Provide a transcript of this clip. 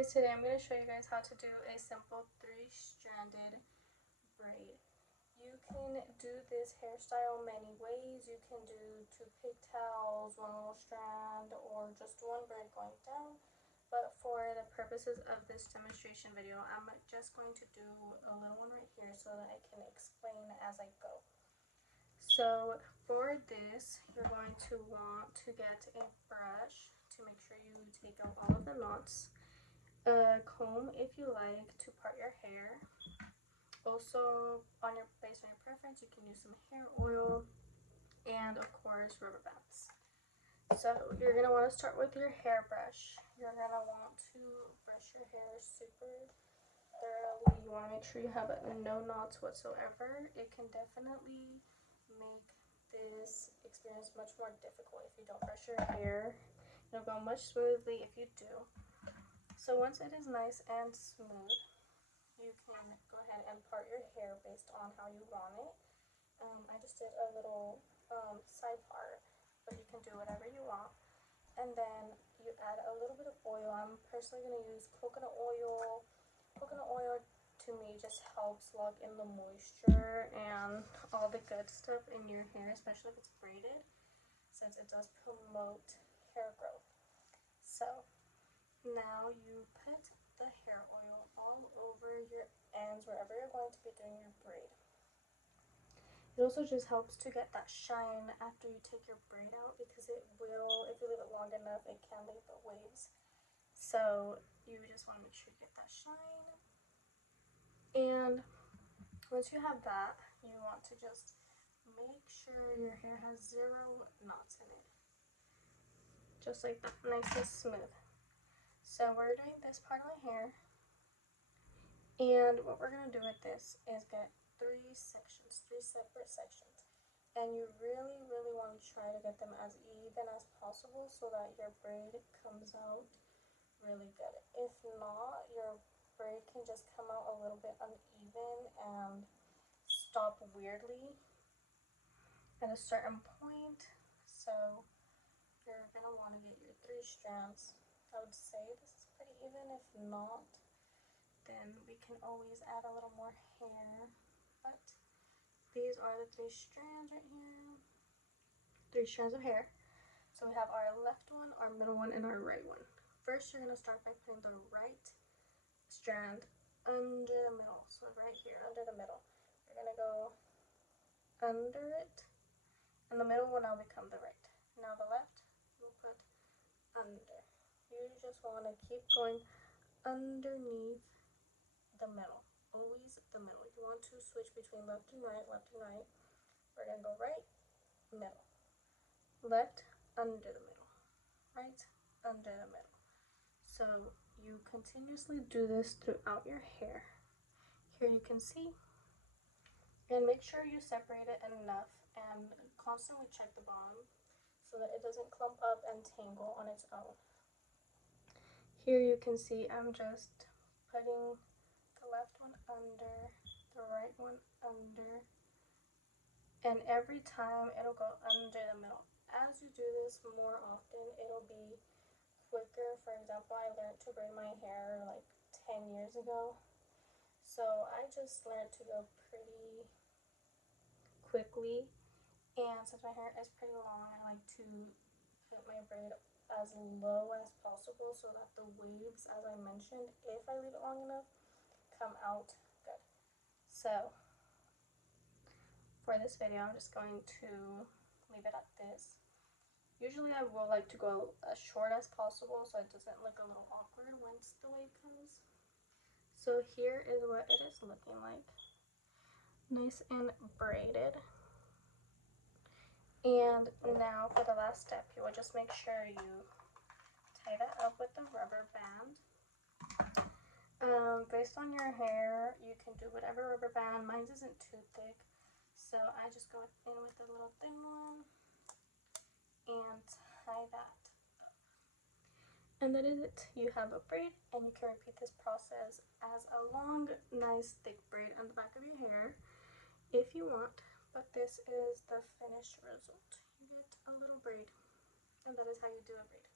guys, today I'm going to show you guys how to do a simple 3-stranded braid. You can do this hairstyle many ways. You can do 2 pigtails, 1 little strand, or just 1 braid going down. But for the purposes of this demonstration video, I'm just going to do a little one right here so that I can explain as I go. So for this, you're going to want to get a brush to make sure you take out all of the knots. A comb if you like to part your hair. Also, based on your preference, you can use some hair oil and of course rubber bands. So you're going to want to start with your hairbrush. You're going to want to brush your hair super thoroughly. You want to make sure you have no knots whatsoever. It can definitely make this experience much more difficult if you don't brush your hair. It'll go much smoothly if you do. So once it is nice and smooth, you can go ahead and part your hair based on how you want it. I just did a little side part, but you can do whatever you want. And then you add a little bit of oil. I'm personally going to use coconut oil. Coconut oil to me just helps lock in the moisture and all the good stuff in your hair, especially if it's braided, since it does promote hair growth. So now you put the hair oil all over your ends, wherever you're going to be doing your braid. It also just helps to get that shine after you take your braid out, because it will, if you leave it long enough, it can leave the waves. So you just want to make sure you get that shine. And once you have that, you want to just make sure your hair has 0 knots in it. Just like that, nice and smooth. So we're doing this part of my hair, and what we're going to do with this is get 3 sections, 3 separate sections, and you really want to try to get them as even as possible so that your braid comes out really good. If not, your braid can just come out a little bit uneven and stop weirdly at a certain point. So you're going to want to get your 3 strands. I would say this is pretty even. If not, then we can always add a little more hair. But these are the 3 strands right here. 3 strands of hair. So we have our left one, our middle one, and our right one. First, you're going to start by putting the right strand under the middle. So right here, under the middle. You're going to go under it, and the middle will now become the right. Now the left, we'll put under. You just want to keep going underneath the middle. Always the middle. You want to switch between left and right, left and right. We're going to go right, middle. Left, under the middle. Right, under the middle. So you continuously do this throughout your hair. Here you can see. And make sure you separate it enough and constantly check the bottom so that it doesn't clump up and tangle on its own. Here you can see I'm just putting the left one under, the right one under, and every time it'll go under the middle. As you do this more often, it'll be quicker. For example, I learned to braid my hair like 10 years ago, so I just learned to go pretty quickly. And since my hair is pretty long, I like to put my braid as low as possible so that the waves, as I mentioned, if I leave it long enough, come out good. So for this video, I'm just going to leave it at this. Usually I will like to go as short as possible so it doesn't look a little awkward once the wave comes. So here is what it is looking like. Nice and braided. And now for the last step, you will just make sure you tie that up with the rubber band. Based on your hair, you can do whatever rubber band. Mine isn't too thick, so I just go in with a little thin one and tie that up. And that is it. You have a braid, and you can repeat this process as a long, nice, thick braid on the back of your hair if you want. But this is the finished result. You get a little braid, and that is how you do a braid.